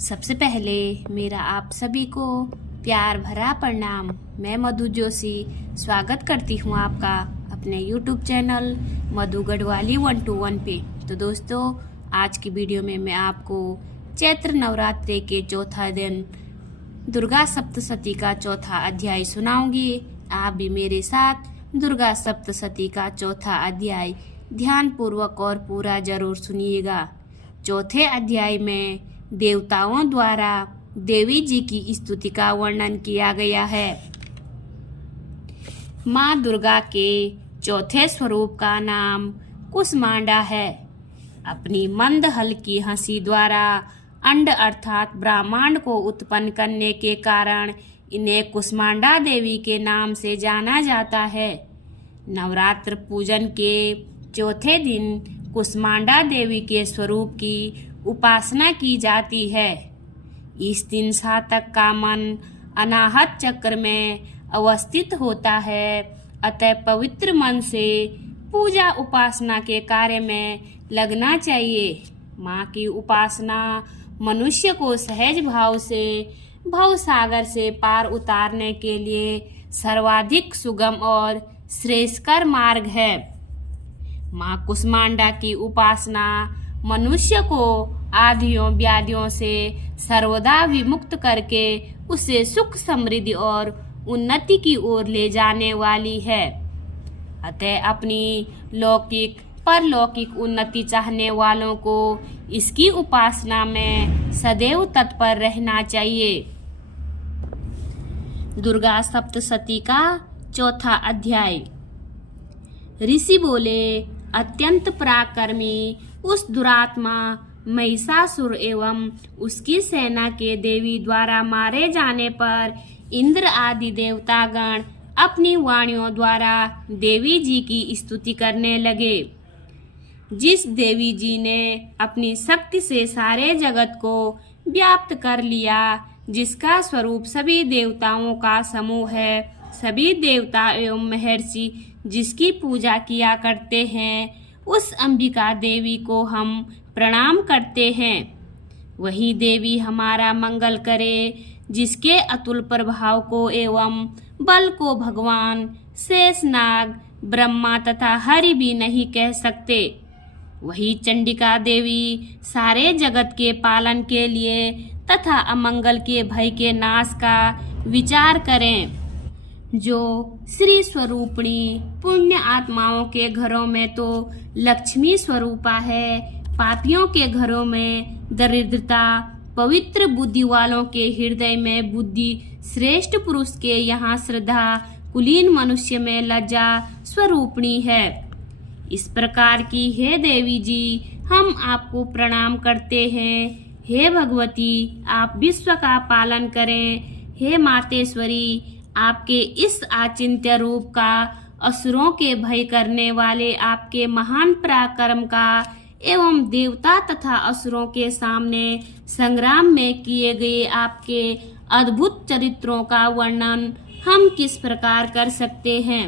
सबसे पहले मेरा आप सभी को प्यार भरा प्रणाम। मैं मधु जोशी स्वागत करती हूँ आपका अपने YouTube चैनल मधु गढ़वाली 121 पे। तो दोस्तों, आज की वीडियो में मैं आपको चैत्र नवरात्रि के चौथा दिन दुर्गा सप्तशती का चौथा अध्याय सुनाऊंगी। आप भी मेरे साथ दुर्गा सप्तशती का चौथा अध्याय ध्यान पूर्वक और पूरा जरूर सुनिएगा। चौथे अध्याय में देवताओं द्वारा देवी जी की स्तुति का वर्णन किया गया है। माँ दुर्गा के चौथे स्वरूप का नाम कुष्मांडा है। अपनी मंद हल्की हंसी द्वारा अंड अर्थात ब्रह्मांड को उत्पन्न करने के कारण इन्हें कुष्मांडा देवी के नाम से जाना जाता है। नवरात्र पूजन के चौथे दिन कुष्मांडा देवी के स्वरूप की उपासना की जाती है। इस दिन साधक का मन अनाहत चक्र में अवस्थित होता है, अतः पवित्र मन से पूजा उपासना के कार्य में लगना चाहिए। माँ की उपासना मनुष्य को सहज भाव से भव सागर से पार उतारने के लिए सर्वाधिक सुगम और श्रेयस्कर मार्ग है। माँ कुष्मांडा की उपासना मनुष्य को आदियों व्याधियों से सर्वदा विमुक्त करके उसे सुख समृद्धि और उन्नति की ओर ले जाने वाली है। अतः अपनी लौकिक परलौकिक उन्नति चाहने वालों को इसकी उपासना में सदैव तत्पर रहना चाहिए। दुर्गा सप्तशती का चौथा अध्याय। ऋषि बोले, अत्यंत पराक्रमी उस दुरात्मा महिषासुर एवं उसकी सेना के देवी द्वारा मारे जाने पर इंद्र आदि देवतागण अपनी वाणियों द्वारा देवी जी की स्तुति करने लगे। जिस देवी जी ने अपनी शक्ति से सारे जगत को व्याप्त कर लिया, जिसका स्वरूप सभी देवताओं का समूह है, सभी देवता एवं महर्षि जिसकी पूजा किया करते हैं, उस अंबिका देवी को हम प्रणाम करते हैं। वही देवी हमारा मंगल करे, जिसके अतुल प्रभाव को एवं बल को भगवान शेषनाग ब्रह्मा तथा हरि भी नहीं कह सकते। वही चंडिका देवी सारे जगत के पालन के लिए तथा अमंगल के भय के नाश का विचार करें। जो श्री स्वरूपिणी पुण्य आत्माओं के घरों में तो लक्ष्मी स्वरूपा है, पापियों के घरों में दरिद्रता, पवित्र बुद्धि वालों के हृदय में बुद्धि, श्रेष्ठ पुरुष के यहाँ श्रद्धा, कुलीन मनुष्य में लज्जा स्वरूपिणी है। इस प्रकार की हे देवी जी, हम आपको प्रणाम करते हैं। हे भगवती, आप विश्व का पालन करें। हे मातेश्वरी, आपके इस आचिंत्य रूप का, असुरों के भय करने वाले आपके महान पराक्रम का एवं देवता तथा असुरों के सामने संग्राम में किए गए आपके अद्भुत चरित्रों का वर्णन हम किस प्रकार कर सकते हैं।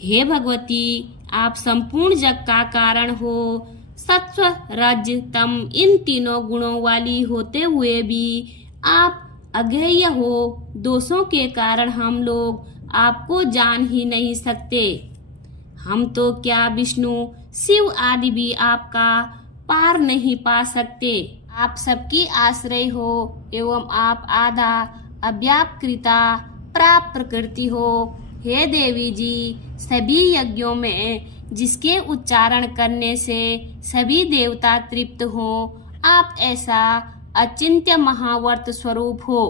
हे भगवती, आप संपूर्ण जग का कारण हो। सत्व रज तम इन तीनों गुणों वाली होते हुए भी आप अज्ञेय हो। दोषों के कारण हम लोग आपको जान ही नहीं सकते। हम तो क्या विष्णु शिव आदि भी आपका पार नहीं पा सकते। आप सबकी आश्रय हो एवं आप आधा अव्याकृता प्राप्त प्रकृति हो। हे देवी जी, सभी यज्ञों में जिसके उच्चारण करने से सभी देवता तृप्त हो, आप ऐसा अचिंत्य महावर्त स्वरूप हो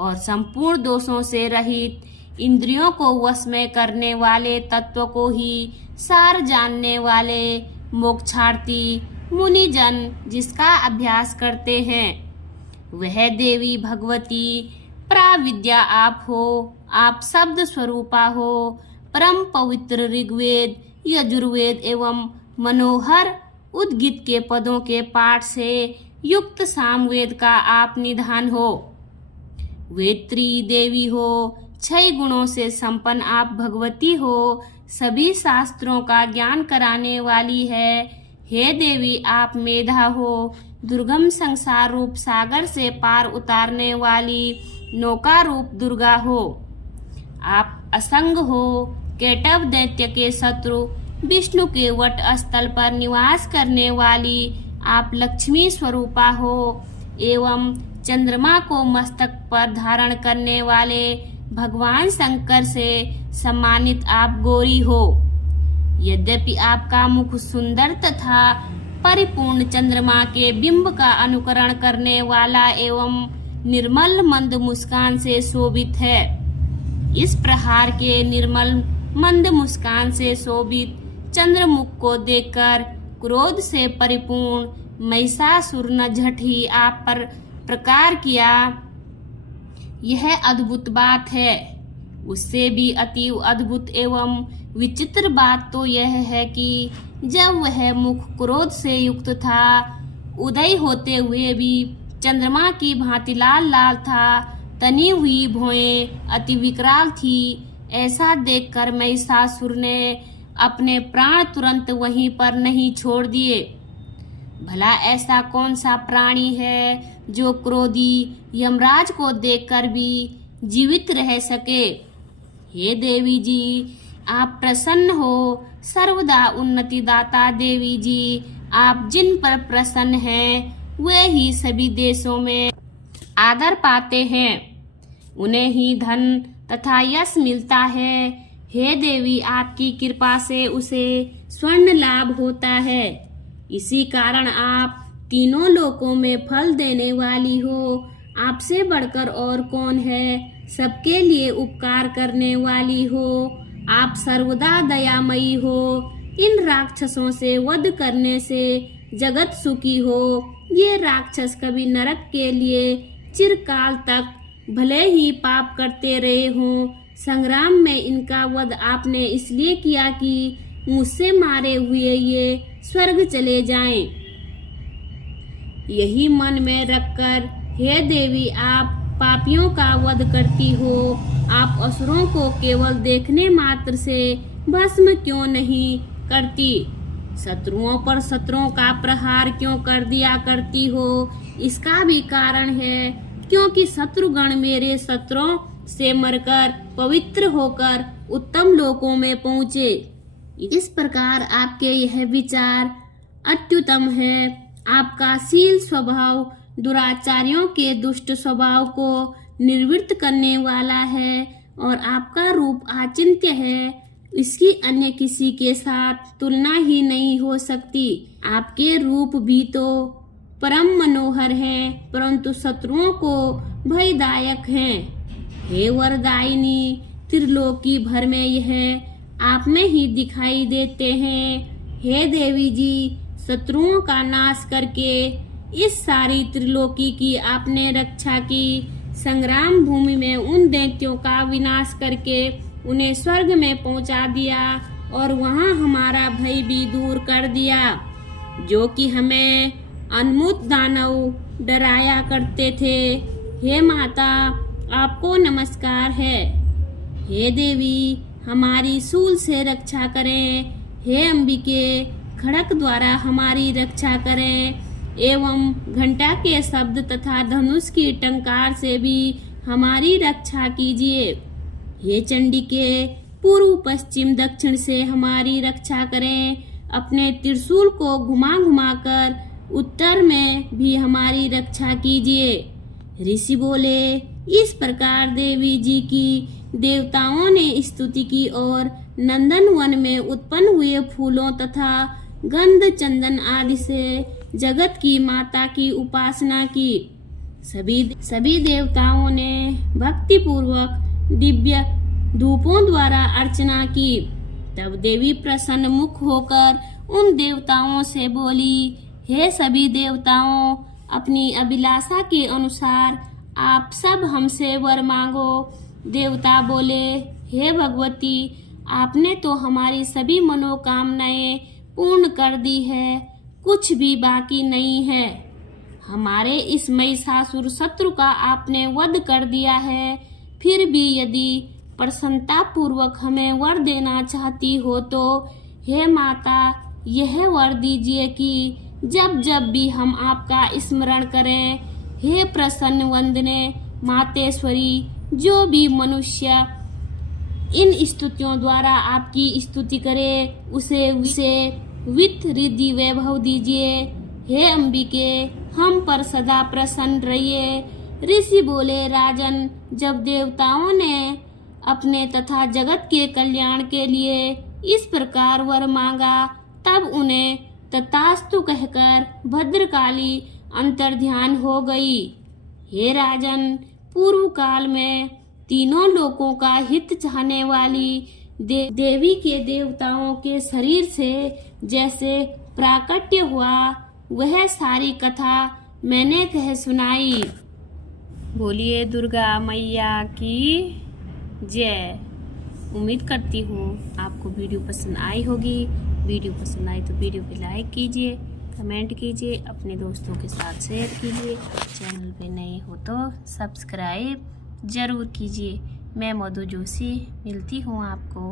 और संपूर्ण दोषों से रहित, इंद्रियों को वश में करने वाले, तत्व को ही सार जानने वाले मोक्षार्थी मुनिजन जिसका अभ्यास करते हैं, वह देवी भगवती प्राविद्या आप हो। आप शब्द स्वरूपा हो। परम पवित्र ऋग्वेद, यजुर्वेद एवं मनोहर उद्गीत के पदों के पाठ से युक्त सामवेद का आप निधान हो। वेत्री देवी हो। 6 गुणों से संपन्न आप भगवती हो। सभी शास्त्रों का ज्ञान कराने वाली है। हे देवी, आप मेधा हो। दुर्गम संसार रूप सागर से पार उतारने वाली नौका रूप दुर्गा हो। आप असंग हो, केटव दैत्य के शत्रु विष्णु के वट स्थल पर निवास करने वाली आप लक्ष्मी स्वरूपा हो एवं चंद्रमा को मस्तक पर धारण करने वाले भगवान शंकर से सम्मानित आप गौरी हो। यद्यपि आपका मुख सुंदर तथा परिपूर्ण चंद्रमा के बिंब का अनुकरण करने वाला एवं निर्मल मंद मुस्कान से शोभित है। इस प्रहार के निर्मल मंद मुस्कान से शोभित चंद्रमुख को देखकर क्रोध से परिपूर्ण महिषासुर ने झट ही आप पर प्रकार किया। यह अद्भुत बात है। उससे भी अति अद्भुत एवं विचित्र बात तो यह है कि जब वह मुख क्रोध से युक्त था, उदय होते हुए भी चंद्रमा की भांति लाल लाल था, तनी हुई भौएं अति विकराल थी। ऐसा देखकर महिषासुर ने अपने प्राण तुरंत वहीं पर नहीं छोड़ दिए। भला ऐसा कौन सा प्राणी है जो क्रोधी यमराज को देखकर भी जीवित रह सके। हे देवी जी, आप प्रसन्न हो, सर्वदा उन्नति दाता देवी जी। आप जिन पर प्रसन्न हैं वे ही सभी देशों में आदर पाते हैं, उन्हें ही धन तथा यश मिलता है। हे देवी, आपकी कृपा से उसे स्वर्ण लाभ होता है। इसी कारण आप तीनों लोकों में फल देने वाली हो। आपसे बढ़कर और कौन है, सबके लिए उपकार करने वाली हो। आप सर्वदा दयामयी हो। इन राक्षसों से वध करने से जगत सुखी हो। ये राक्षस कभी नरक के लिए चिरकाल तक भले ही पाप करते रहे हों। संग्राम में इनका वध आपने इसलिए किया कि मुझसे मारे हुए ये स्वर्ग चले जाएं। यही मन में रखकर हे देवी, आप पापियों का वध करती हो। आप असुरों को केवल देखने मात्र से भस्म क्यों नहीं करती? शत्रुओं पर शत्रुओं का प्रहार क्यों कर दिया करती हो? इसका भी कारण है, क्योंकि शत्रुगण मेरे शत्रुओं से मरकर पवित्र होकर उत्तम लोकों में पहुँचे। इस प्रकार आपके यह विचार अत्युत्तम है। आपका शील स्वभाव दुराचारियों के दुष्ट स्वभाव को निर्वृत्त करने वाला है और आपका रूप अचिंत्य है। इसकी अन्य किसी के साथ तुलना ही नहीं हो सकती। आपके रूप भी तो परम मनोहर हैं, परंतु शत्रुओं को भयदायक हैं। हे वरदायिनी, त्रिलोकी भर में यह आप में ही दिखाई देते हैं। हे देवी जी, शत्रुओं का नाश करके इस सारी त्रिलोकी की आपने रक्षा की। संग्राम भूमि में उन दैत्यों का विनाश करके उन्हें स्वर्ग में पहुंचा दिया और वहां हमारा भय भी दूर कर दिया, जो कि हमें अनमुत दानव डराया करते थे। हे माता, आपको नमस्कार है। हे देवी, हमारी शूल से रक्षा करें। हे अंबिके, खड़क द्वारा हमारी रक्षा करें एवं घंटा के शब्द तथा धनुष की टंकार से भी हमारी रक्षा कीजिए। हे चंडिके, पूर्व पश्चिम दक्षिण से हमारी रक्षा करें। अपने त्रिशूल को घुमा घुमा कर उत्तर में भी हमारी रक्षा कीजिए। ऋषि बोले, इस प्रकार देवी जी की देवताओं ने स्तुति की और नंदन वन में उत्पन्न हुए फूलों तथा गंध चंदन आदि से जगत की माता की उपासना की। सभी देवताओं ने भक्ति पूर्वक दिव्य धूपों द्वारा अर्चना की। तब देवी प्रसन्न मुख होकर उन देवताओं से बोली, हे सभी देवताओं, अपनी अभिलाषा के अनुसार आप सब हमसे वर मांगो। देवता बोले, हे भगवती, आपने तो हमारी सभी मनोकामनाएं पूर्ण कर दी है, कुछ भी बाकी नहीं है। हमारे इस महिषासुर शत्रु का आपने वध कर दिया है। फिर भी यदि प्रसन्नता पूर्वक हमें वर देना चाहती हो तो हे माता, यह वर दीजिए कि जब जब भी हम आपका स्मरण करें, हे प्रसन्न वंदने मातेश्वरी, जो भी मनुष्य इन स्तुतियों द्वारा आपकी स्तुति करे उसे वित्त रिद्धि वैभव दीजिए। हे अंबिके, हम पर सदा प्रसन्न रहिए। ऋषि बोले, राजन, जब देवताओं ने अपने तथा जगत के कल्याण के लिए इस प्रकार वर मांगा, तब उन्हें तथास्तु कहकर भद्रकाली अंतर्ध्यान हो गई। हे राजन, पूर्व काल में तीनों लोकों का हित चाहने वाली देवी के देवताओं के शरीर से जैसे प्राकट्य हुआ, वह सारी कथा मैंने कह सुनाई। बोलिए दुर्गा मैया की जय। उम्मीद करती हूँ आपको वीडियो पसंद आई होगी। वीडियो पसंद आई तो वीडियो पे लाइक कीजिए, कमेंट कीजिए, अपने दोस्तों के साथ शेयर कीजिए। चैनल पे नए हो तो सब्सक्राइब ज़रूर कीजिए। मैं मधु जोशी मिलती हूँ आपको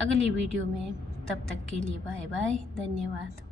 अगली वीडियो में। तब तक के लिए बाय बाय, धन्यवाद।